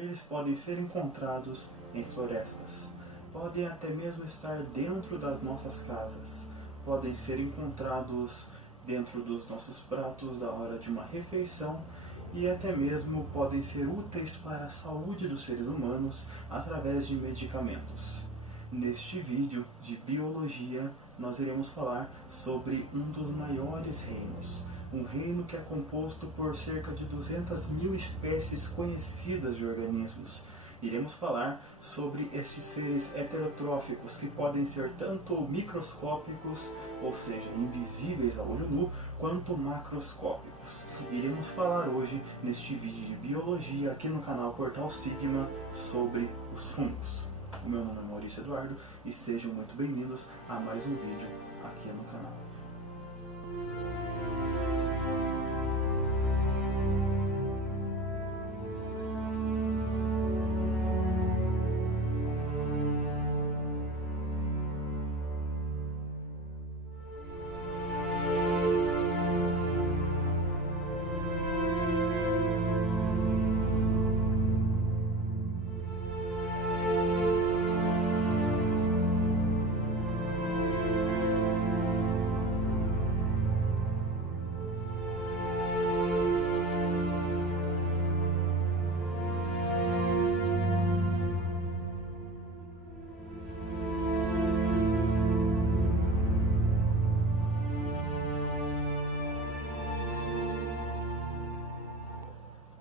eles podem ser encontrados em florestas, podem até mesmo estar dentro das nossas casas, podem ser encontrados dentro dos nossos pratos da hora de uma refeição e até mesmo podem ser úteis para a saúde dos seres humanos através de medicamentos. Neste vídeo de biologia, nós iremos falar sobre um dos maiores reinos, um reino que é composto por cerca de 200.000 espécies conhecidas de organismos. Iremos falar sobre estes seres heterotróficos que podem ser tanto microscópicos, ou seja, invisíveis a olho nu, quanto macroscópicos. Iremos falar hoje, neste vídeo de biologia, aqui no canal Portal Sigma, sobre os fungos. O meu nome é Maurício Eduardo e sejam muito bem-vindos a mais um vídeo aqui no canal.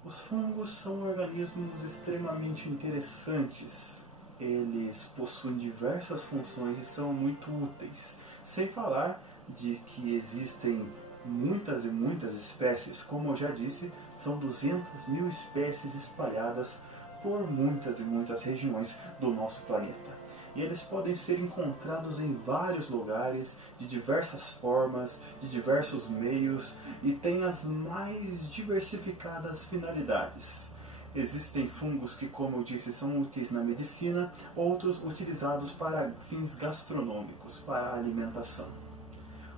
Os fungos são organismos extremamente interessantes. Eles possuem diversas funções e são muito úteis. Sem falar de que existem muitas e muitas espécies. Como eu já disse, são 200.000 espécies espalhadas por muitas e muitas regiões do nosso planeta. E eles podem ser encontrados em vários lugares, de diversas formas, de diversos meios e têm as mais diversificadas finalidades. Existem fungos que, como eu disse, são úteis na medicina, outros utilizados para fins gastronômicos, para a alimentação.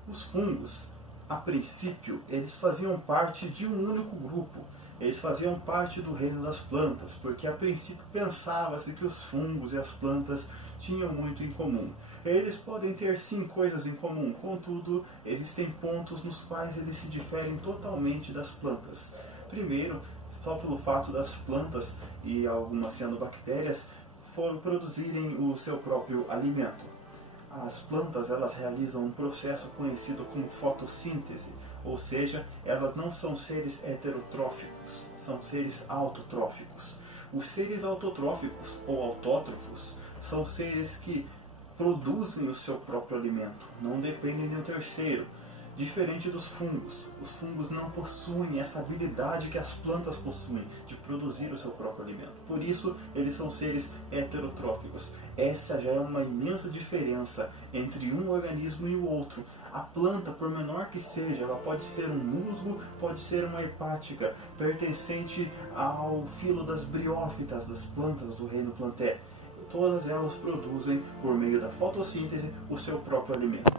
Os fungos, a princípio, eles faziam parte de um único grupo. Eles faziam parte do reino das plantas, porque a princípio pensava-se que os fungos e as plantas tinham muito em comum. Eles podem ter sim coisas em comum, contudo, existem pontos nos quais eles se diferem totalmente das plantas. Primeiro, só pelo fato das plantas, e algumas cianobactérias, produzirem o seu próprio alimento. As plantas, elas realizam um processo conhecido como fotossíntese, ou seja, elas não são seres heterotróficos, são seres autotróficos. Os seres autotróficos ou autótrofos são seres que produzem o seu próprio alimento, não dependem de um terceiro. Diferente dos fungos. Os fungos não possuem essa habilidade que as plantas possuem de produzir o seu próprio alimento. Por isso, eles são seres heterotróficos. Essa já é uma imensa diferença entre um organismo e o outro. A planta, por menor que seja, ela pode ser um musgo, pode ser uma hepática, pertencente ao filo das briófitas, das plantas do reino plantae. Todas elas produzem, por meio da fotossíntese, o seu próprio alimento.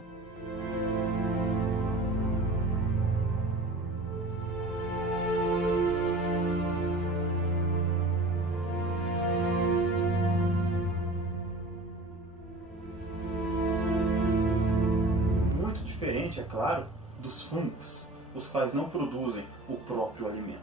Diferente, é claro, dos fungos, os quais não produzem o próprio alimento.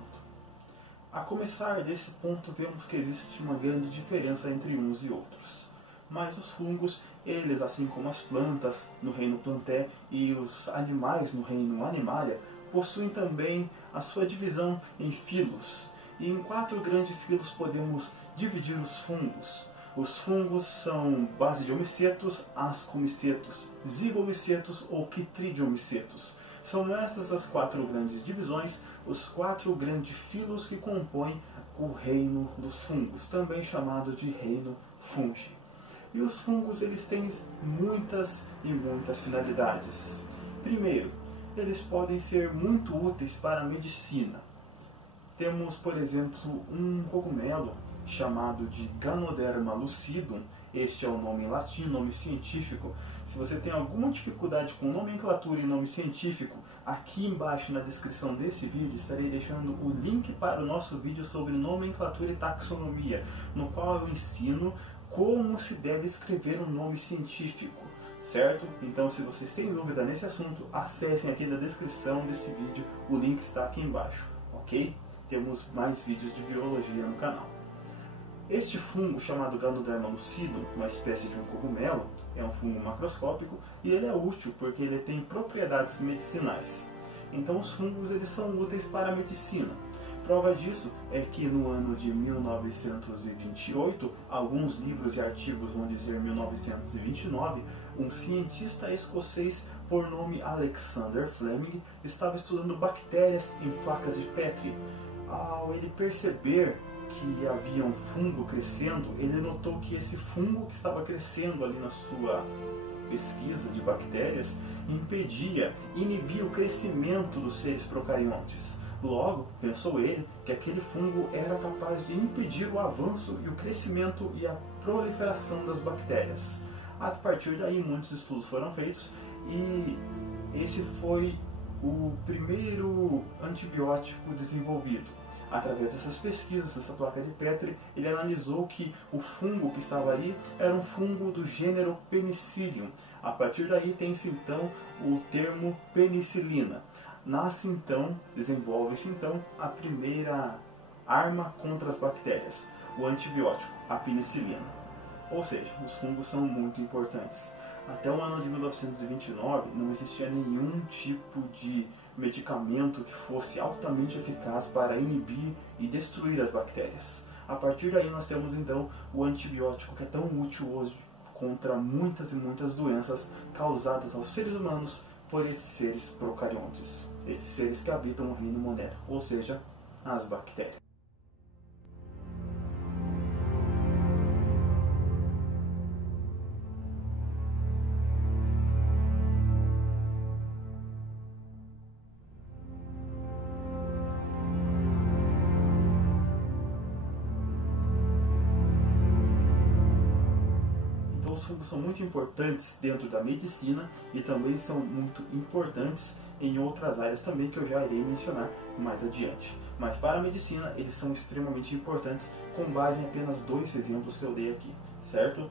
A começar desse ponto, vemos que existe uma grande diferença entre uns e outros. Mas os fungos, eles, assim como as plantas no reino plantae e os animais no reino animalia, possuem também a sua divisão em filos. E em 4 grandes filos podemos dividir os fungos. Os fungos são base de homicetos, ascomicetos, zigomicetos ou quitridiomicetos. São essas as 4 grandes divisões, os 4 grandes filos que compõem o reino dos fungos, também chamado de reino fungi. E os fungos, eles têm muitas e muitas finalidades. Primeiro, eles podem ser muito úteis para a medicina. Temos, por exemplo, um cogumelo chamado de Ganoderma lucidum. Este é o nome em latim, nome científico. Se você tem alguma dificuldade com nomenclatura e nome científico, aqui embaixo na descrição deste vídeo estarei deixando o link para o nosso vídeo sobre nomenclatura e taxonomia, no qual eu ensino como se deve escrever um nome científico, certo? Então, se vocês têm dúvida nesse assunto, acessem aqui na descrição desse vídeo, o link está aqui embaixo, ok? Temos mais vídeos de biologia no canal. Este fungo, chamado Ganoderma lucidum, uma espécie de um cogumelo, é um fungo macroscópico e ele é útil porque ele tem propriedades medicinais. Então os fungos eles são úteis para a medicina. Prova disso é que no ano de 1928, alguns livros e artigos vão dizer 1929, um cientista escocês por nome Alexander Fleming estava estudando bactérias em placas de Petri. Ao ele perceber que havia um fungo crescendo, ele notou que esse fungo que estava crescendo ali na sua pesquisa de bactérias inibia o crescimento dos seres procariontes. Logo, pensou ele que aquele fungo era capaz de impedir o avanço e o crescimento e a proliferação das bactérias. A partir daí, muitos estudos foram feitos e esse foi o primeiro antibiótico desenvolvido. Através dessas pesquisas, dessa placa de Petri, ele analisou que o fungo que estava ali era um fungo do gênero Penicillium. A partir daí tem-se então o termo penicilina. Desenvolve-se então a primeira arma contra as bactérias, o antibiótico, a penicilina. Ou seja, os fungos são muito importantes. Até o ano de 1929 não existia nenhum tipo de medicamento que fosse altamente eficaz para inibir e destruir as bactérias. A partir daí nós temos então o antibiótico que é tão útil hoje contra muitas e muitas doenças causadas aos seres humanos por esses seres procariontes, esses seres que habitam o reino Monera, ou seja, as bactérias. Os fungos são muito importantes dentro da medicina e também são muito importantes em outras áreas também que eu já irei mencionar mais adiante. Mas para a medicina eles são extremamente importantes com base em apenas 2 exemplos que eu dei aqui, certo?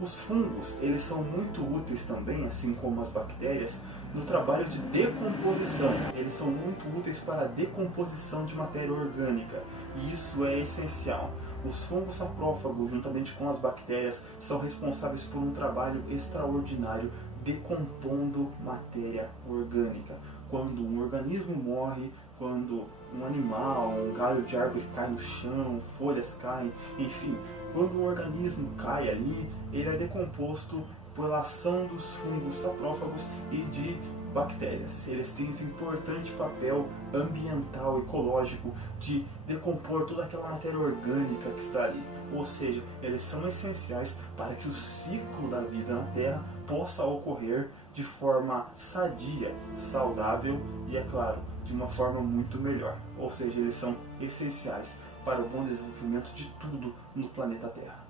Os fungos eles são muito úteis também, assim como as bactérias, no trabalho de decomposição. Eles são muito úteis para a decomposição de matéria orgânica e isso é essencial. Os fungos saprófagos, juntamente com as bactérias, são responsáveis por um trabalho extraordinário decompondo matéria orgânica. Quando um organismo morre, quando um animal, um galho de árvore cai no chão, folhas caem, enfim, quando um organismo cai ali, ele é decomposto pela ação dos fungos saprófagos e de bactérias. Eles têm esse importante papel ambiental, ecológico, de decompor toda aquela matéria orgânica que está ali. Ou seja, eles são essenciais para que o ciclo da vida na Terra possa ocorrer de forma sadia, saudável e, é claro, de uma forma muito melhor. Ou seja, eles são essenciais para o bom desenvolvimento de tudo no planeta Terra.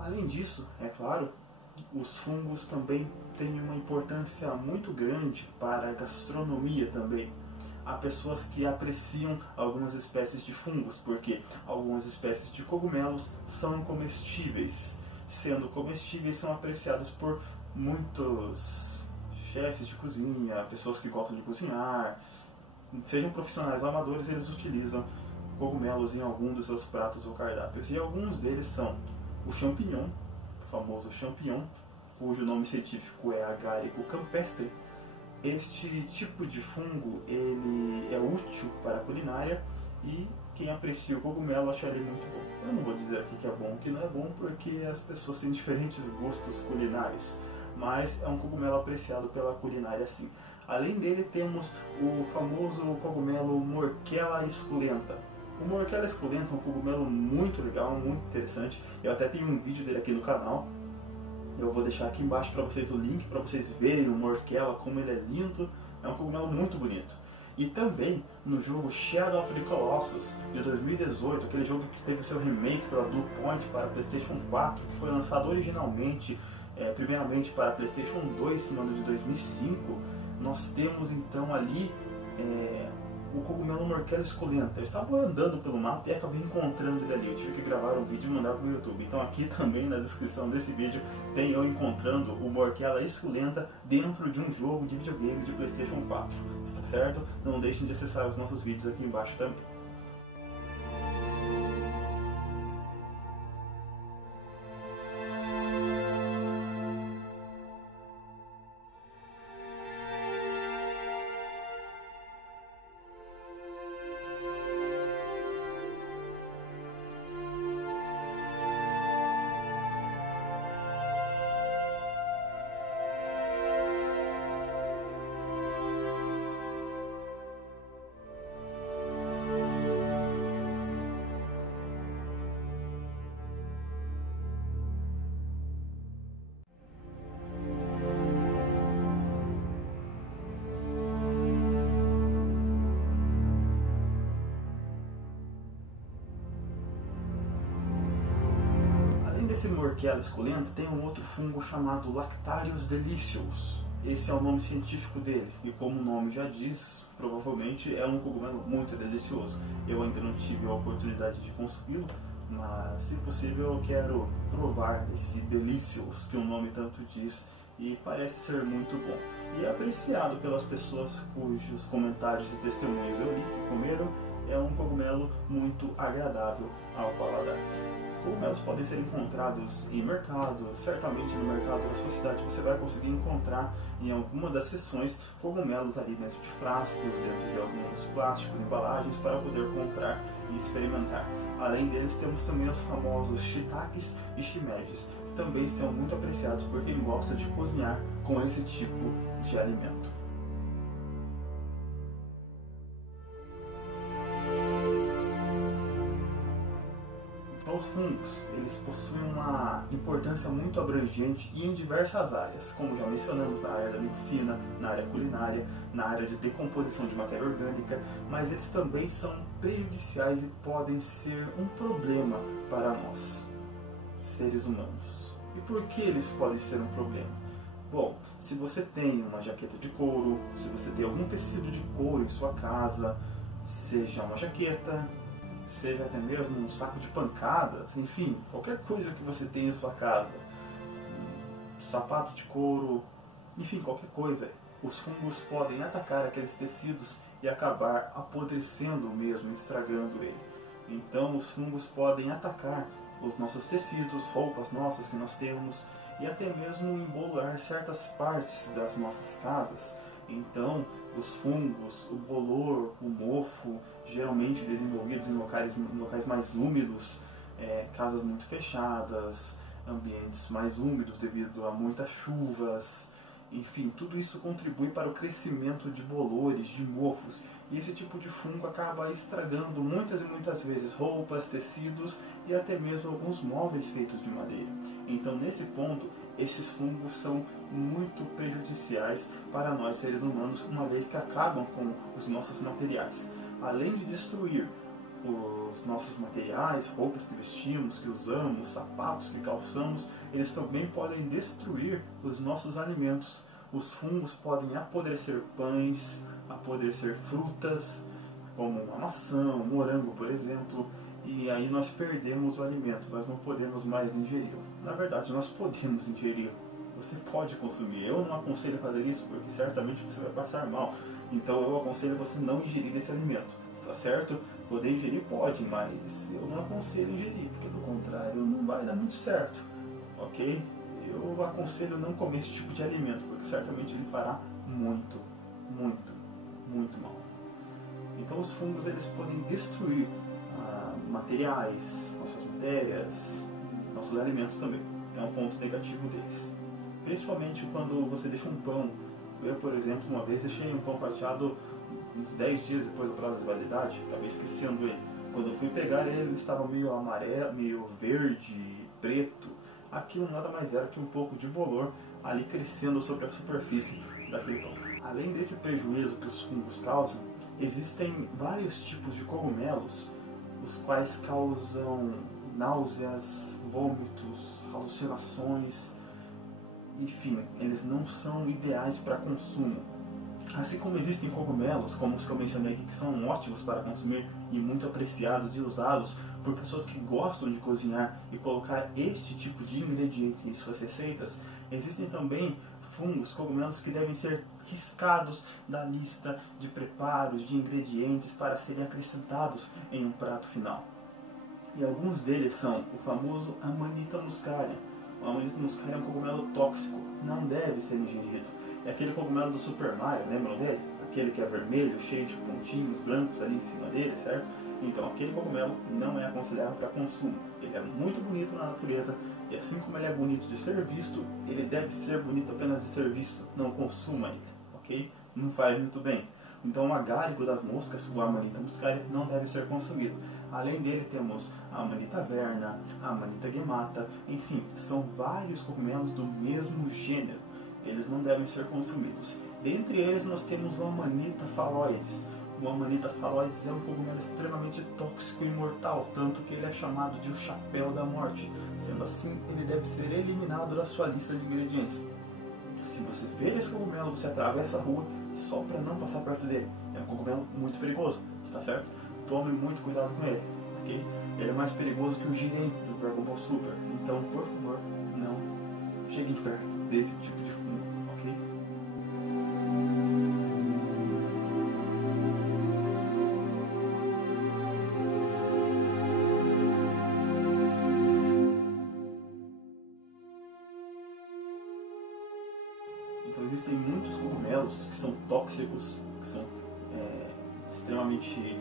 Além disso, é claro, os fungos também têm uma importância muito grande para a gastronomia também. Há pessoas que apreciam algumas espécies de fungos, porque algumas espécies de cogumelos são comestíveis. Sendo comestíveis, são apreciados por muitos chefes de cozinha, pessoas que gostam de cozinhar, sejam profissionais ou amadores, eles utilizam cogumelos em algum dos seus pratos ou cardápios. E alguns deles são o champignon, o famoso champignon, cujo nome científico é Agarico campestre. Este tipo de fungo ele é útil para a culinária e quem aprecia o cogumelo acha ele muito bom. Eu não vou dizer aqui que é bom ou que não é bom, porque as pessoas têm diferentes gostos culinários, mas é um cogumelo apreciado pela culinária sim. Além dele temos o famoso cogumelo Morchella esculenta. O Morchella esculenta é um cogumelo muito legal, muito interessante. Eu até tenho um vídeo dele aqui no canal. Eu vou deixar aqui embaixo para vocês o link, para vocês verem o Morchella, como ele é lindo. É um cogumelo muito bonito. E também no jogo Shadow of the Colossus de 2018, aquele jogo que teve seu remake pela Bluepoint para PlayStation 4, que foi lançado originalmente, primeiramente para PlayStation 2 no ano de 2005, nós temos então ali o cogumelo Morchella esculenta. Eu estava andando pelo mapa e acabei encontrando ele ali. Eu tive que gravar um vídeo e mandar para o YouTube. Então aqui também na descrição desse vídeo tem eu encontrando o Morchella esculenta dentro de um jogo de videogame de PlayStation 4. Está certo? Não deixem de acessar os nossos vídeos aqui embaixo também. Esse Morchella esculenta tem um outro fungo chamado Lactarius delicious. Esse é o nome científico dele, e como o nome já diz, provavelmente é um cogumelo muito delicioso. Eu ainda não tive a oportunidade de consumi-lo, mas se possível eu quero provar esse delicious, que o nome tanto diz, e parece ser muito bom. E é apreciado pelas pessoas cujos comentários e testemunhos eu li que comeram. É um cogumelo muito agradável ao paladar. Os cogumelos podem ser encontrados em mercado, certamente no mercado da sua cidade você vai conseguir encontrar em alguma das seções cogumelos ali dentro de frascos, dentro de alguns plásticos, embalagens para poder comprar e experimentar. Além deles temos também os famosos shiitakes e shimejis, que também são muito apreciados por quem gosta de cozinhar com esse tipo de alimento. Os fungos, eles possuem uma importância muito abrangente e em diversas áreas, como já mencionamos, na área da medicina, na área culinária, na área de decomposição de matéria orgânica, mas eles também são prejudiciais e podem ser um problema para nós, seres humanos. E por que eles podem ser um problema? Bom, se você tem uma jaqueta de couro, se você tem algum tecido de couro em sua casa, seja uma jaqueta, seja até mesmo um saco de pancadas, enfim, qualquer coisa que você tenha em sua casa, um sapato de couro, enfim, qualquer coisa, os fungos podem atacar aqueles tecidos e acabar apodrecendo mesmo, estragando ele. Então os fungos podem atacar os nossos tecidos, roupas nossas que nós temos, e até mesmo embolorar certas partes das nossas casas. Então, os fungos, o bolor, o mofo, geralmente desenvolvidos em locais mais úmidos, casas muito fechadas, ambientes mais úmidos devido a muitas chuvas, enfim, tudo isso contribui para o crescimento de bolores, de mofos, e esse tipo de fungo acaba estragando muitas e muitas vezes roupas, tecidos e até mesmo alguns móveis feitos de madeira. Então, nesse ponto, esses fungos são muito prejudiciais para nós seres humanos, uma vez que acabam com os nossos materiais. Além de destruir os nossos materiais, roupas que vestimos, que usamos, sapatos que calçamos, eles também podem destruir os nossos alimentos. Os fungos podem apodrecer pães, apodrecer frutas, como a maçã, o morango, por exemplo, e aí nós perdemos o alimento, nós não podemos mais ingeri-lo. Na verdade, nós podemos ingerir, você pode consumir. Eu não aconselho fazer isso, porque certamente você vai passar mal. Então eu aconselho você não ingerir esse alimento, está certo? Poder ingerir pode, mas eu não aconselho ingerir, porque do contrário não vai dar muito certo, ok? Eu aconselho não comer esse tipo de alimento, porque certamente ele fará muito, muito, muito mal. Então os fungos eles podem destruir materiais, nossas matérias, nossos alimentos também. É um ponto negativo deles. Principalmente quando você deixa um pão Eu, por exemplo, uma vez deixei um pão prateado uns 10 dias depois do prazo de validade, acabei esquecendo ele. Quando eu fui pegar ele, ele estava meio amarelo, meio verde, preto. Aquilo nada mais era que um pouco de bolor ali crescendo sobre a superfície daquele pão. Além desse prejuízo que os fungos causam, existem vários tipos de cogumelos, os quais causam náuseas, vômitos, alucinações, enfim, eles não são ideais para consumo. Assim como existem cogumelos, como os que eu mencionei aqui, que são ótimos para consumir e muito apreciados e usados por pessoas que gostam de cozinhar e colocar este tipo de ingrediente em suas receitas, existem também fungos, cogumelos que devem ser riscados da lista de preparos, de ingredientes para serem acrescentados em um prato final. E alguns deles são o famoso Amanita muscaria. O Amanita muscaria é um cogumelo tóxico, não deve ser ingerido. É aquele cogumelo do Super Mario, lembram dele? Aquele que é vermelho, cheio de pontinhos brancos ali em cima dele, certo? Então aquele cogumelo não é aconselhável para consumo. Ele é muito bonito na natureza e assim como ele é bonito de ser visto, ele deve ser bonito apenas de ser visto. Não consuma ele, ok? Não faz muito bem. Então o agárico das moscas, o Amanita muscaria, não deve ser consumido. Além dele temos a Amanita verna, a Amanita gemata, enfim, são vários cogumelos do mesmo gênero. Eles não devem ser consumidos. Dentre eles nós temos o Amanita phalloides. O Amanita phalloides é um cogumelo extremamente tóxico e mortal, tanto que ele é chamado de o chapéu da morte. Sendo assim, ele deve ser eliminado da sua lista de ingredientes. Se você vê esse cogumelo, você atravessa a rua só para não passar perto dele. É um cogumelo muito perigoso, está certo? Tome muito cuidado com ele, ok? Ele é mais perigoso que o Jiren do Dragon Ball Super. Então, por favor, não cheguem perto desse tipo de fungo, ok? Então existem muitos cogumelos que são tóxicos, que são extremamente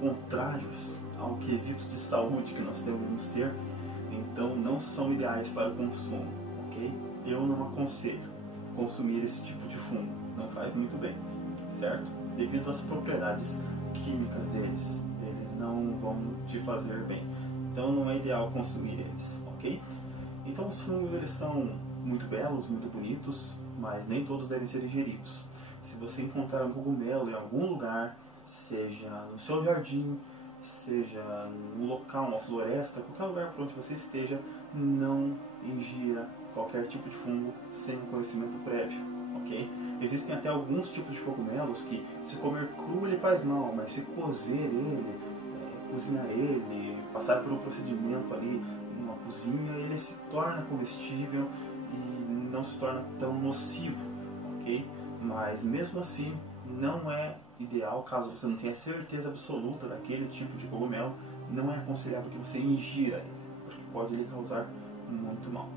contrários ao quesito de saúde que nós devemos ter, então não são ideais para o consumo, ok? Eu não aconselho consumir esse tipo de fungo, não faz muito bem, certo? Devido às propriedades químicas deles, eles não vão te fazer bem, então não é ideal consumir eles, ok? Então os fungos eles são muito belos, muito bonitos, mas nem todos devem ser ingeridos. Se você encontrar um cogumelo em algum lugar, seja no seu jardim, seja no local, uma floresta, qualquer lugar por onde você esteja, não ingira qualquer tipo de fungo sem um conhecimento prévio, ok? Existem até alguns tipos de cogumelos que, se comer cru, ele faz mal, mas se cozer ele, cozinhar ele, passar por um procedimento ali numa cozinha, ele se torna comestível e não se torna tão nocivo, ok? Mas mesmo assim, não é ideal, caso você não tenha certeza absoluta daquele tipo de cogumelo, não é aconselhável que você ingira ele, porque pode lhe causar muito mal.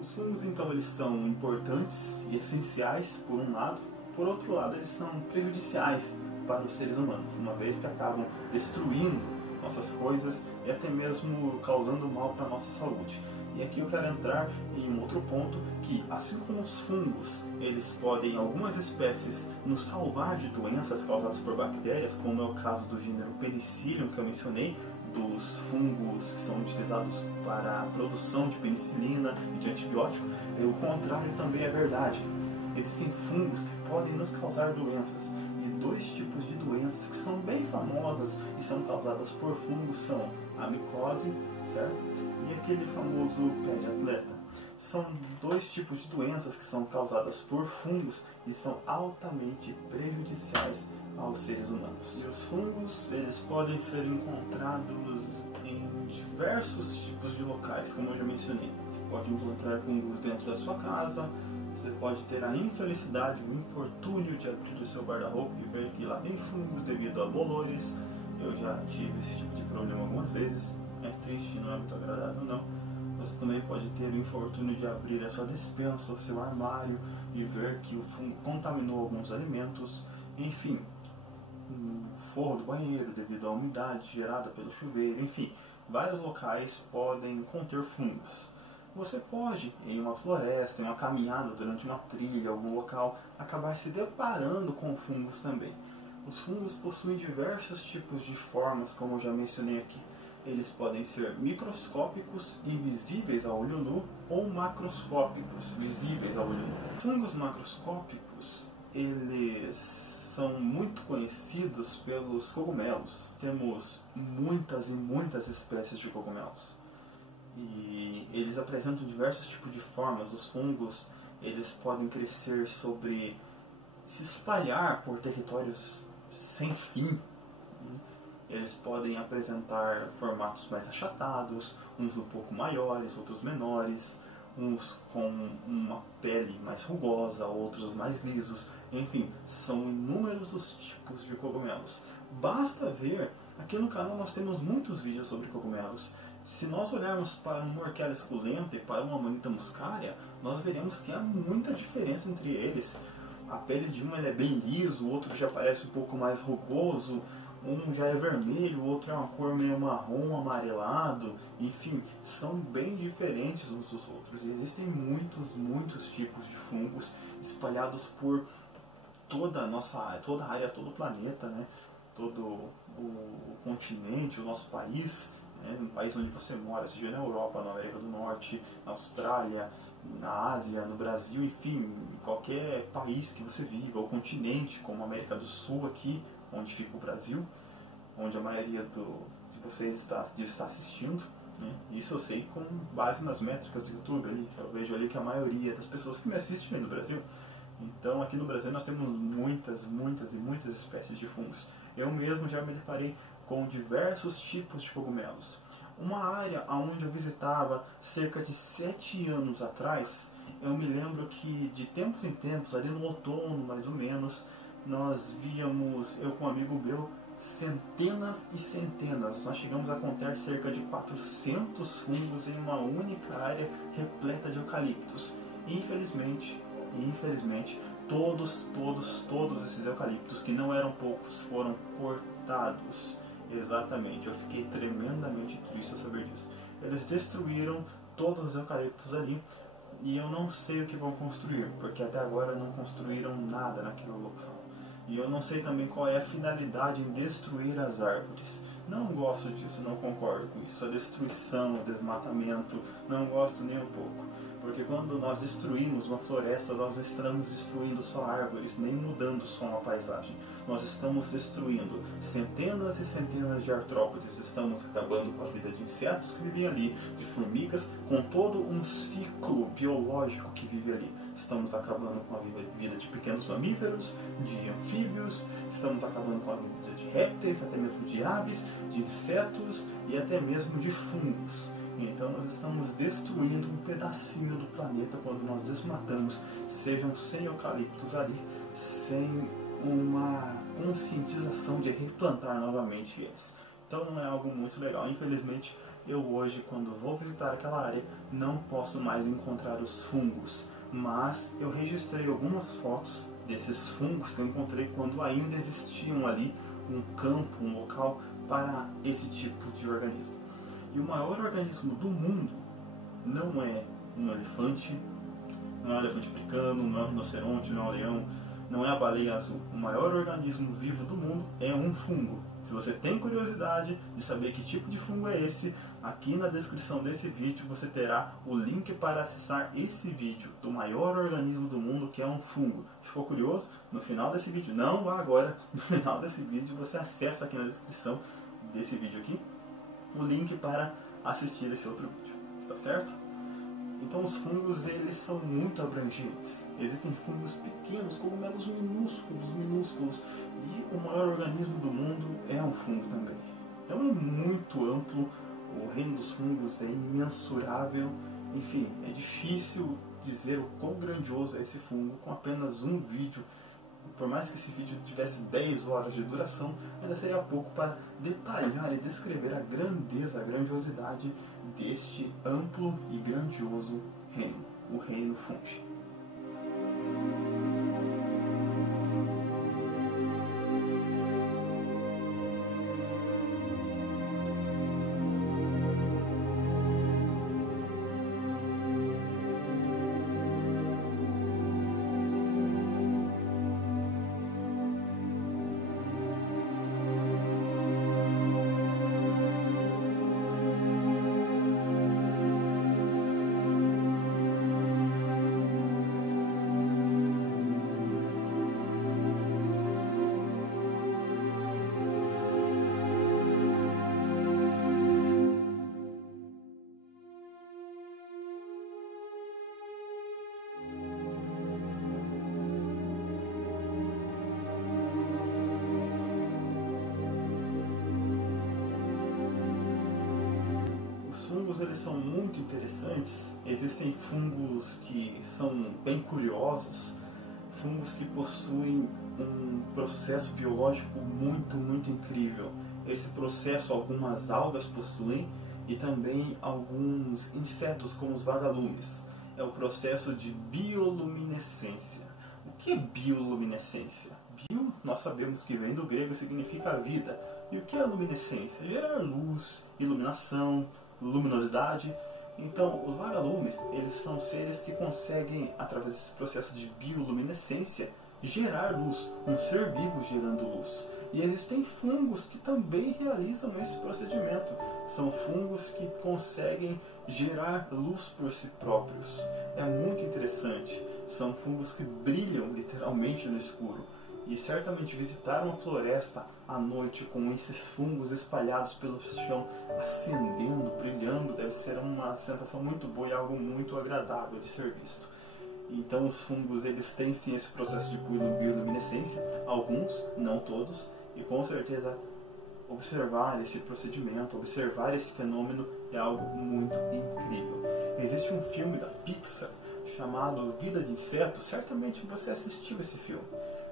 Os fungos, então, eles são importantes e essenciais por um lado, por outro lado, eles são prejudiciais para os seres humanos, uma vez que acabam destruindo nossas coisas e até mesmo causando mal para a nossa saúde. E aqui eu quero entrar em um outro ponto, que assim como os fungos, eles podem, em algumas espécies, nos salvar de doenças causadas por bactérias, como é o caso do gênero Penicillium que eu mencionei, dos fungos que são utilizados para a produção de penicilina e de antibiótico, o contrário também é verdade. Existem fungos que podem nos causar doenças, e dois tipos de doenças que são bem famosas e são causadas por fungos são a micose, certo? E aquele famoso pé de atleta. São dois tipos de doenças que são causadas por fungos e são altamente prejudiciais aos seres humanos. E os fungos, eles podem ser encontrados em diversos tipos de locais, como eu já mencionei. Você pode encontrar fungos dentro da sua casa, você pode ter a infelicidade, o infortúnio de abrir o seu guarda-roupa e ver que lá tem fungos devido a bolores. Eu já tive esse tipo de problema algumas vezes. É triste, não é muito agradável não. Você também pode ter o infortúnio de abrir a sua despensa, o seu armário e ver que o fungo contaminou alguns alimentos. Enfim, no forro do banheiro devido à umidade gerada pelo chuveiro. Enfim, vários locais podem conter fungos. você pode, em uma floresta, em uma caminhada durante uma trilha, algum local, acabar se deparando com fungos também. Os fungos possuem diversos tipos de formas, como eu já mencionei aqui. Eles podem ser microscópicos, invisíveis a olho nu, ou macroscópicos, visíveis a olho nu. Fungos macroscópicos, eles são muito conhecidos pelos cogumelos. Temos muitas e muitas espécies de cogumelos. E eles apresentam diversos tipos de formas. Os fungos, eles podem crescer sobre, se espalhar por territórios sem fim. Eles podem apresentar formatos mais achatados, uns um pouco maiores, outros menores, uns com uma pele mais rugosa, outros mais lisos. Enfim, são inúmeros os tipos de cogumelos. Basta ver, aqui no canal nós temos muitos vídeos sobre cogumelos. Se nós olharmos para uma Orchia esculenta e para uma Amanita muscaria, nós veremos que há muita diferença entre eles. A pele de um é bem liso, o outro já parece um pouco mais rugoso, um já é vermelho, o outro é uma cor meio marrom, amarelado. Enfim, são bem diferentes uns dos outros. E existem muitos tipos de fungos espalhados por toda a nossa área, toda a área, todo o planeta, né? Todo o continente, o nosso país, né? No país onde você mora, seja na Europa, na América do Norte, na Austrália, na Ásia, no Brasil, enfim, em qualquer país que você viva, ou continente, como a América do Sul aqui, onde fica o Brasil, onde a maioria de vocês está assistindo, né? Isso eu sei com base nas métricas do YouTube ali. Eu vejo ali que a maioria das pessoas que me assistem vem do Brasil. Então aqui no Brasil nós temos muitas espécies de fungos. Eu mesmo já me deparei com diversos tipos de cogumelos. Uma área onde eu visitava cerca de 7 anos atrás, eu me lembro que de tempos em tempos, ali no outono mais ou menos, nós víamos, eu com um amigo meu, centenas e centenas. Nós chegamos a contar cerca de 400 fungos em uma única área repleta de eucaliptos. Infelizmente, todos esses eucaliptos, que não eram poucos, foram cortados. Exatamente, eu fiquei tremendamente triste ao saber disso. Eles destruíram todos os eucaliptos ali e eu não sei o que vão construir, porque até agora não construíram nada naquele local. E eu não sei também qual é a finalidade em destruir as árvores. Não gosto disso, não concordo com isso. A destruição, o desmatamento, não gosto nem um pouco. Porque quando nós destruímos uma floresta, nós não estamos destruindo só árvores, nem mudando só uma paisagem. Nós estamos destruindo centenas e centenas de artrópodes, estamos acabando com a vida de insetos que vivem ali, de formigas, com todo um ciclo biológico que vive ali. Estamos acabando com a vida de pequenos mamíferos, de anfíbios, estamos acabando com a vida de répteis, até mesmo de aves, de insetos e até mesmo de fungos. Então nós estamos destruindo um pedacinho do planeta quando nós desmatamos, sejam sem eucaliptos ali, sem uma conscientização de replantar novamente eles. Então não é algo muito legal. Infelizmente, eu hoje, quando vou visitar aquela área, não posso mais encontrar os fungos. Mas eu registrei algumas fotos desses fungos que eu encontrei quando ainda existiam ali um campo, um local para esse tipo de organismo. E o maior organismo do mundo não é um elefante, não é um elefante africano, não é um rinoceronte, não é um leão, não é a baleia azul. O maior organismo vivo do mundo é um fungo. Se você tem curiosidade de saber que tipo de fungo é esse, aqui na descrição desse vídeo você terá o link para acessar esse vídeo do maior organismo do mundo, que é um fungo. Ficou curioso? No final desse vídeo, não vá agora, no final desse vídeo você acessa aqui na descrição desse vídeo aqui o link para assistir esse outro vídeo, está certo? Então os fungos, eles são muito abrangentes. Existem fungos pequenos, cogumelos minúsculos, e o maior organismo do mundo é um fungo também. Então é muito amplo, o reino dos fungos é imensurável, enfim, é difícil dizer o quão grandioso é esse fungo com apenas um vídeo. Por mais que esse vídeo tivesse 10 horas de duração, ainda seria pouco para detalhar e descrever a grandeza, a grandiosidade deste amplo e grandioso reino, o reino fungi. eles são muito interessantes. Existem fungos que são bem curiosos, fungos que possuem um processo biológico muito incrível. Esse processo algumas algas possuem e também alguns insetos como os vagalumes. É o processo de bioluminescência. O que é bioluminescência? Bio, nós sabemos que vem do grego e significa vida. E o que é luminescência? Gerar luz, iluminação, luminosidade. Então, os vagalumes, eles são seres que conseguem, através desse processo de bioluminescência, gerar luz, um ser vivo gerando luz. E existem fungos que também realizam esse procedimento. São fungos que conseguem gerar luz por si próprios. É muito interessante. São fungos que brilham literalmente no escuro. E certamente visitar uma floresta à noite com esses fungos espalhados pelo chão, acendendo, brilhando, deve ser uma sensação muito boa e algo muito agradável de ser visto. Então os fungos, eles têm sim esse processo de bioluminescência, alguns, não todos, e com certeza observar esse procedimento, observar esse fenômeno é algo muito incrível. Existe um filme da Pixar chamado Vida de Insetos, certamente você assistiu esse filme.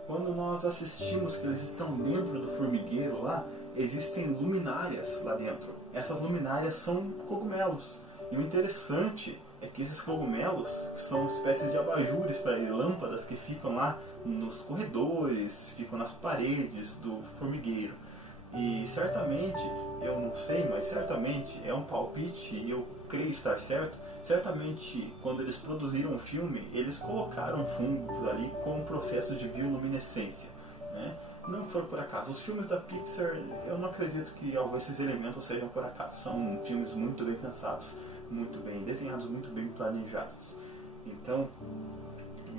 Quando nós assistimos que eles estão dentro do formigueiro lá, existem luminárias lá dentro. Essas luminárias são cogumelos. E o interessante é que esses cogumelos, que são espécies de abajures para lâmpadas que ficam lá nos corredores, ficam nas paredes do formigueiro. E certamente, eu não sei, mas certamente é um palpite, e eu creio estar certo, certamente quando eles produziram o filme, eles colocaram fungos ali com um processo de bioluminescência, né? Não foi por acaso. Os filmes da Pixar, eu não acredito que esses elementos sejam por acaso. São filmes muito bem pensados, muito bem desenhados, muito bem planejados. Então,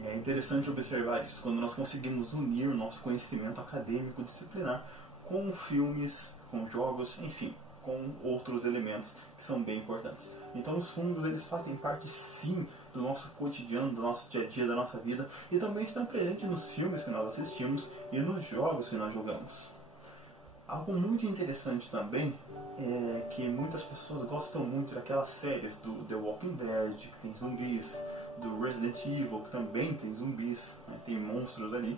é interessante observar isso, quando nós conseguimos unir o nosso conhecimento acadêmico disciplinar com filmes, com jogos, enfim, com outros elementos que são bem importantes. Então os fungos, eles fazem parte sim do nosso cotidiano, do nosso dia a dia, da nossa vida, e também estão presentes nos filmes que nós assistimos e nos jogos que nós jogamos. Algo muito interessante também é que muitas pessoas gostam muito daquelas séries do The Walking Dead, que tem zumbis, do Resident Evil, que também tem zumbis, né, tem monstros ali,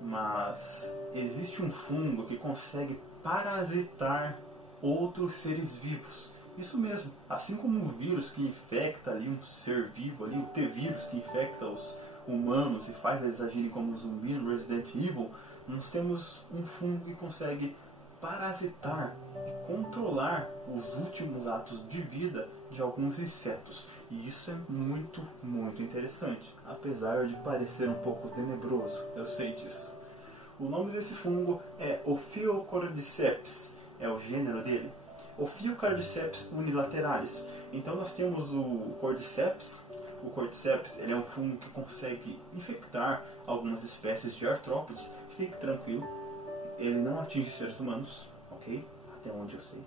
mas existe um fungo que consegue parasitar outros seres vivos. Isso mesmo, assim como o vírus que infecta ali um ser vivo, ali, o T-vírus que infecta os humanos e faz eles agirem como zumbi no Resident Evil, nós temos um fungo que consegue parasitar e controlar os últimos atos de vida de alguns insetos. E isso é muito interessante, apesar de parecer um pouco tenebroso, eu sei disso. O nome desse fungo é Ophiocordyceps, é o gênero dele. Ophiocordyceps unilateralis. Então nós temos o Cordyceps. O Cordyceps, ele é um fungo que consegue infectar algumas espécies de artrópodes. Fique tranquilo, ele não atinge seres humanos, ok? Até onde eu sei.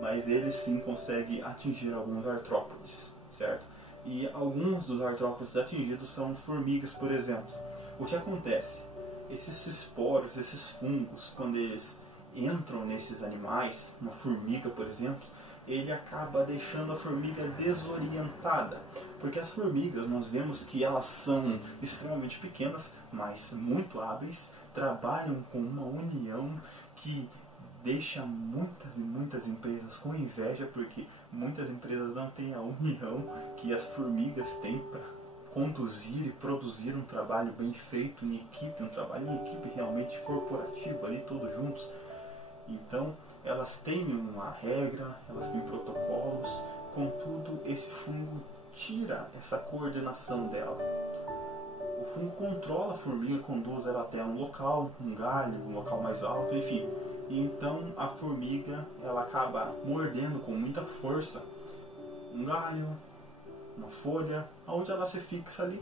Mas ele sim consegue atingir alguns artrópodes, certo? E alguns dos artrópodes atingidos são formigas, por exemplo. O que acontece? Esses esporos, esses fungos, quando eles entram nesses animais, uma formiga, por exemplo, ele acaba deixando a formiga desorientada. Porque as formigas, nós vemos que elas são extremamente pequenas, mas muito hábeis, trabalham com uma união que deixa muitas e muitas empresas com inveja, porque muitas empresas não têm a união que as formigas têm para conduzir e produzir um trabalho bem feito em equipe, um trabalho em equipe realmente corporativo, ali todos juntos. Então, elas têm uma regra, elas têm protocolos, contudo, esse fungo tira essa coordenação dela. O fungo controla a formiga, conduz ela até um local, um galho, um local mais alto, enfim. E então a formiga, ela acaba mordendo com muita força um galho, uma folha, onde ela se fixa ali.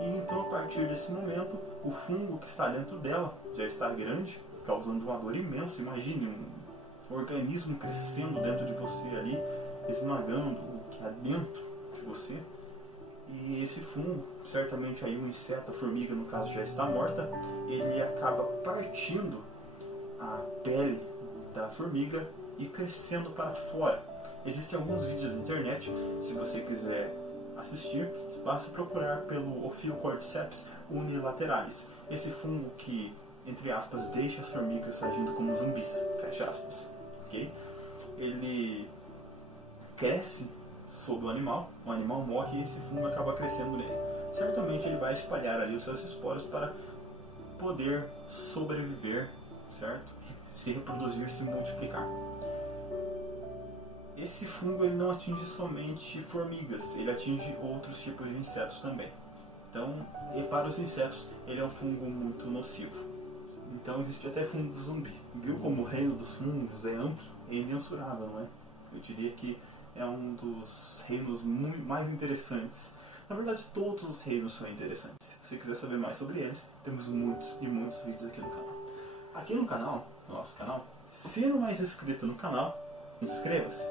E então, a partir desse momento, o fungo que está dentro dela já está grande, causando uma dor imensa. Imagine um organismo crescendo dentro de você ali, esmagando o que há dentro de você. E esse fungo, certamente aí um inseto, a formiga no caso já está morta, ele acaba partindo a pele da formiga e crescendo para fora. Existem alguns vídeos na internet, se você quiser assistir, basta procurar pelo Ophiocordyceps unilateralis. Esse fungo que, entre aspas, deixa as formigas agindo como zumbis, fecha aspas. Okay? Ele cresce sobre o animal morre e esse fungo acaba crescendo nele. Certamente ele vai espalhar ali os seus esporos para poder sobreviver, certo? Se reproduzir, se multiplicar. Esse fungo ele não atinge somente formigas, ele atinge outros tipos de insetos também. Então, e para os insetos, ele é um fungo muito nocivo. Então, existe até fungo zumbi. Viu como o reino dos fungos é amplo e imensurável, não é? Eu diria que é um dos reinos muito mais interessantes. Na verdade, todos os reinos são interessantes. Se você quiser saber mais sobre eles, temos muitos e muitos vídeos aqui no canal. Aqui no canal, no nosso canal, se não é inscrito no canal, inscreva-se.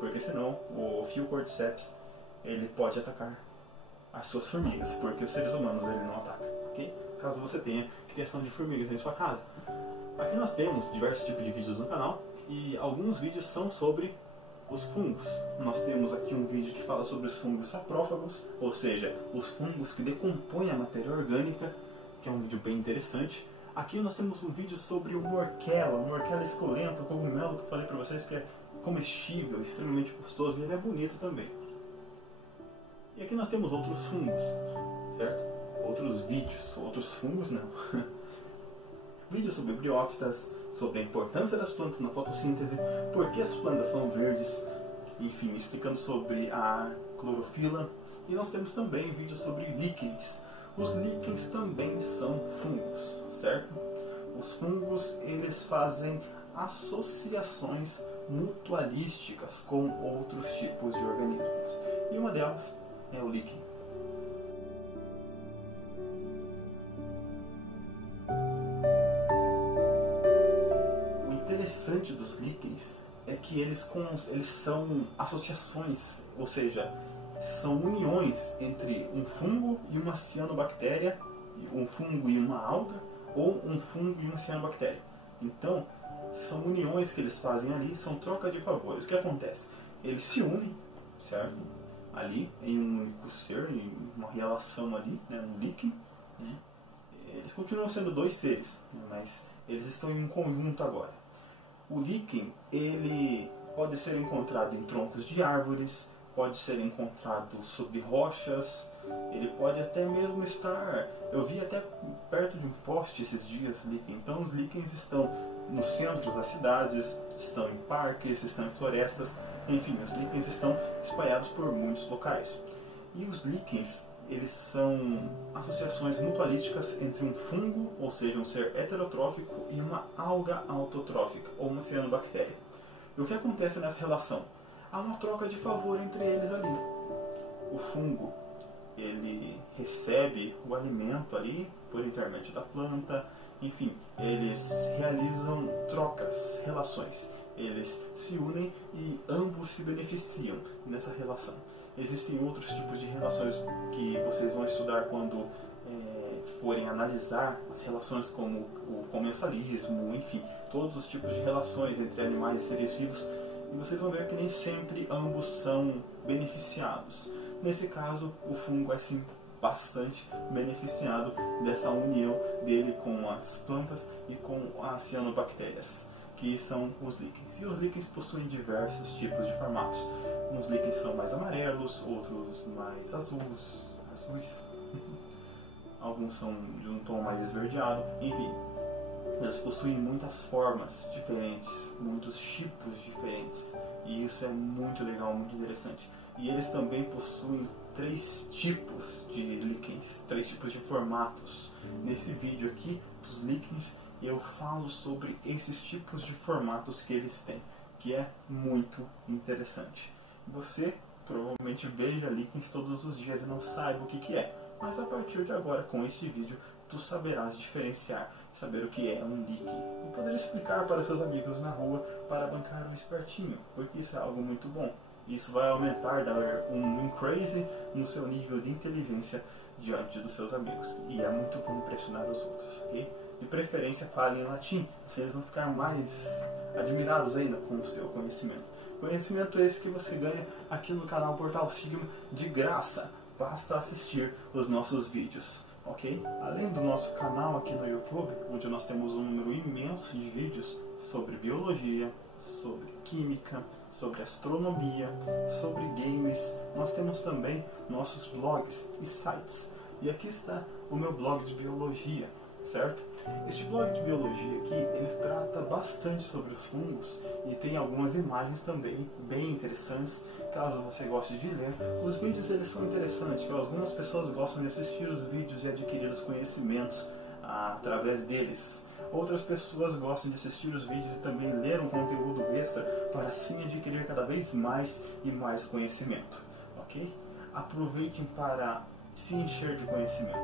Porque senão o Ophiocordyceps ele pode atacar as suas formigas, porque os seres humanos ele não ataca, ok? Caso você tenha criação de formigas em sua casa. Aqui nós temos diversos tipos de vídeos no canal e alguns vídeos são sobre os fungos. Nós temos aqui um vídeo que fala sobre os fungos saprófagos, ou seja, os fungos que decompõem a matéria orgânica, que é um vídeo bem interessante. Aqui nós temos um vídeo sobre o morquela escolenta, o cogumelo que eu falei para vocês que é comestível, extremamente gostoso e ele é bonito também. E aqui nós temos outros fungos, certo? Outros vídeos, outros fungos não. Vídeos sobre briófitas, sobre a importância das plantas na fotossíntese, por que as plantas são verdes, enfim, explicando sobre a clorofila. E nós temos também vídeos sobre líquens. Os líquens também são fungos, certo? Os fungos, eles fazem associações mutualísticas com outros tipos de organismos. E uma delas é o líquen. O interessante dos líquens é que eles são associações, ou seja, são uniões entre um fungo e uma cianobactéria, um fungo e uma alga, ou um fungo e uma cianobactéria. Então, são uniões que eles fazem ali, são troca de favores. O que acontece? Eles se unem, certo? Ali, em um único ser, em uma relação ali, né, um líquen. Né? Eles continuam sendo dois seres, né, mas eles estão em um conjunto agora. O líquen, ele pode ser encontrado em troncos de árvores, pode ser encontrado sobre rochas, ele pode até mesmo estar... Eu vi até perto de um poste esses dias líquen. Então os líquens estão nos centros das cidades, estão em parques, estão em florestas, enfim, os líquens estão espalhados por muitos locais. E os líquens, eles são associações mutualísticas entre um fungo, ou seja, um ser heterotrófico, e uma alga autotrófica, ou uma cianobactéria. E o que acontece nessa relação? Há uma troca de favor entre eles ali. O fungo, ele recebe o alimento ali por intermédio da planta, enfim, eles realizam trocas, relações. Eles se unem e ambos se beneficiam nessa relação. Existem outros tipos de relações que vocês vão estudar quando forem analisar as relações como o comensalismo, enfim, todos os tipos de relações entre animais e seres vivos. E vocês vão ver que nem sempre ambos são beneficiados. Nesse caso, o fungo é sim bastante beneficiado dessa união dele com as plantas e com as cianobactérias, que são os líquens. E os líquens possuem diversos tipos de formatos. Uns líquens são mais amarelos, outros mais azuis. Alguns são de um tom mais esverdeado, enfim. Eles possuem muitas formas diferentes, muitos tipos diferentes. E isso é muito legal, muito interessante. E eles também possuem 3 tipos de líquens, 3 tipos de formatos. Nesse vídeo aqui, dos líquens, eu falo sobre esses tipos de formatos que eles têm, que é muito interessante. Você provavelmente veja líquens todos os dias e não saiba o que é. Mas a partir de agora, com este vídeo, tu saberás diferenciar, saber o que é um líquen. E poder explicar para seus amigos na rua para bancar um espertinho, porque isso é algo muito bom. Isso vai aumentar, dar um increase no seu nível de inteligência diante dos seus amigos. E é muito bom impressionar os outros, ok? De preferência fale em latim, assim eles vão ficar mais admirados ainda com o seu conhecimento. Conhecimento esse que você ganha aqui no canal Portal Sigma de graça. Basta assistir os nossos vídeos, ok? Além do nosso canal aqui no YouTube, onde nós temos um número imenso de vídeos sobre biologia, sobre química, sobre astronomia, sobre games, nós temos também nossos blogs e sites. E aqui está o meu blog de biologia, certo? Este blog de biologia aqui, ele trata bastante sobre os fungos e tem algumas imagens também bem interessantes, caso você goste de ler. Os vídeos eles são interessantes, porque algumas pessoas gostam de assistir os vídeos e adquirir os conhecimentos através deles. Outras pessoas gostam de assistir os vídeos e também ler um conteúdo extra para assim adquirir cada vez mais e mais conhecimento, ok? Aproveitem para se encher de conhecimento,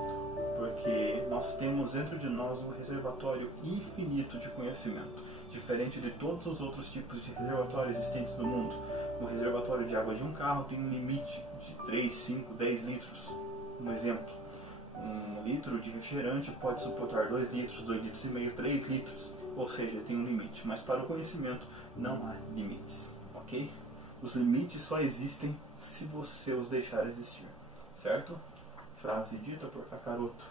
porque nós temos dentro de nós um reservatório infinito de conhecimento, diferente de todos os outros tipos de reservatórios existentes no mundo. O reservatório de água de um carro tem um limite de 3, 5, 10 litros. Um exemplo, um litro de refrigerante pode suportar 2 litros, 2,5 litros, 3 litros, ou seja, tem um limite, mas para o conhecimento não há limites, ok? Os limites só existem se você os deixar existir, certo? Frase dita por Kakaroto.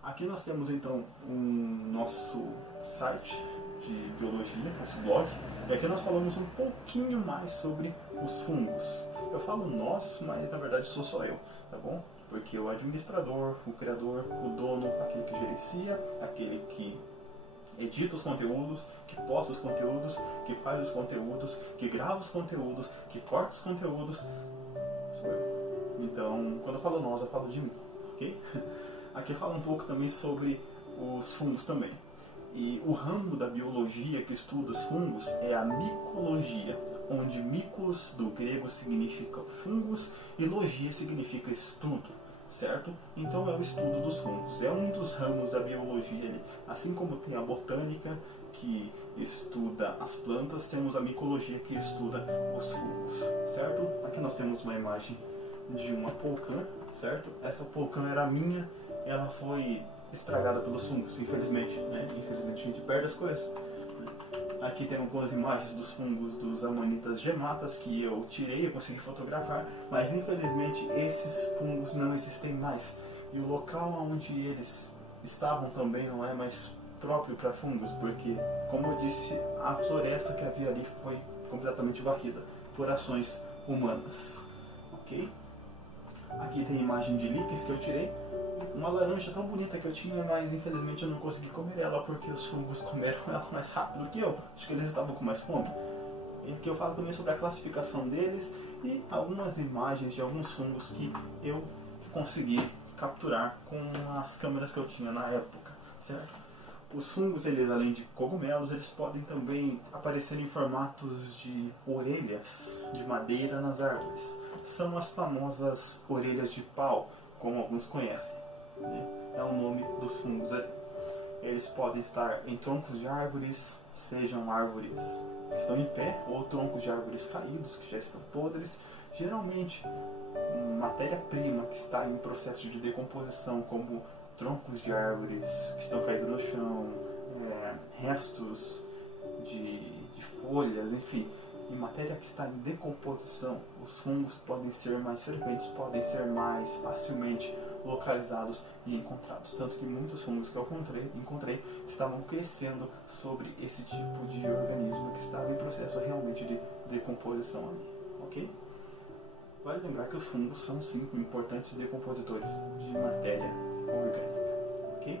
Aqui nós temos então um nosso site de biologia, nosso blog, e aqui nós falamos um pouquinho mais sobre os fungos. Eu falo nós, mas na verdade sou só eu, tá bom? Porque o administrador, o criador, o dono, aquele que gerencia, aquele que edita os conteúdos, que posta os conteúdos, que faz os conteúdos, que grava os conteúdos, que corta os conteúdos, sou eu. Então, quando eu falo nós, eu falo de mim, ok? Aqui eu falo um pouco também sobre os fungos também. E o ramo da biologia que estuda os fungos é a micologia, onde micos do grego significa fungos e logia significa estudo, certo? Então é o estudo dos fungos, é um dos ramos da biologia. Assim como tem a botânica, que estuda as plantas, temos a micologia que estuda os fungos, certo? Aqui nós temos uma imagem de uma polcã, certo? Essa polcã era minha, ela foi estragada pelos fungos, infelizmente, né? Infelizmente a gente perde as coisas. Aqui tem algumas imagens dos fungos dos amanitas gematas que eu tirei, eu consegui fotografar, mas infelizmente esses fungos não existem mais. E o local onde eles estavam também não é mais próprio para fungos, porque, como eu disse, a floresta que havia ali foi completamente varrida por ações humanas, ok? Aqui tem imagem de líquens que eu tirei. Uma laranja tão bonita que eu tinha, mas infelizmente eu não consegui comer ela porque os fungos comeram ela mais rápido que eu. Acho que eles estavam com mais fome. E aqui eu falo também sobre a classificação deles e algumas imagens de alguns fungos que eu consegui capturar com as câmeras que eu tinha na época, certo? Os fungos, eles, além de cogumelos, eles podem também aparecer em formatos de orelhas de madeira nas árvores. São as famosas orelhas de pau, como alguns conhecem, né? É o nome dos fungos ali. Eles podem estar em troncos de árvores, sejam árvores que estão em pé, ou troncos de árvores caídos, que já estão podres. Geralmente, matéria-prima que está em processo de decomposição, como troncos de árvores que estão caídos no chão, restos de folhas, enfim, em matéria que está em decomposição, os fungos podem ser mais frequentes, podem ser mais facilmente localizados e encontrados. Tanto que muitos fungos que eu encontrei estavam crescendo sobre esse tipo de organismo que estava em processo realmente de decomposição ali, ok? Vale lembrar que os fungos são sim importantes decompositores de matéria orgânica, ok?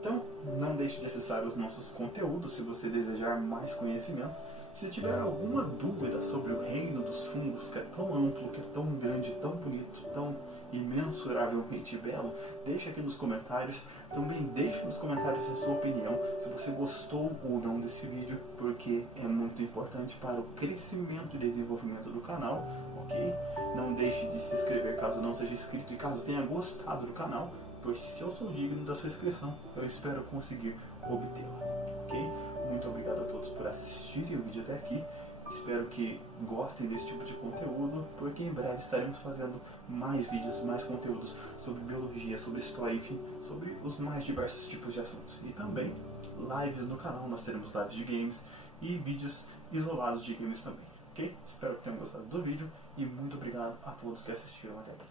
Então, não deixe de acessar os nossos conteúdos se você desejar mais conhecimento. Se tiver alguma dúvida sobre o reino dos fungos, que é tão amplo, que é tão grande, tão bonito, tão imensuravelmente belo, deixe aqui nos comentários. Também deixe nos comentários a sua opinião, se você gostou ou não desse vídeo, porque é muito importante para o crescimento e desenvolvimento do canal, ok? Não deixe de se inscrever caso não seja inscrito e caso tenha gostado do canal, pois se eu sou digno da sua inscrição, eu espero conseguir obtê-la, ok? Muito obrigado a todos por assistirem o vídeo até aqui. Espero que gostem desse tipo de conteúdo, porque em breve estaremos fazendo mais vídeos, mais conteúdos sobre biologia, sobre história, enfim, sobre os mais diversos tipos de assuntos. E também lives no canal, nós teremos lives de games e vídeos isolados de games também, ok? Espero que tenham gostado do vídeo e muito obrigado a todos que assistiram até aqui.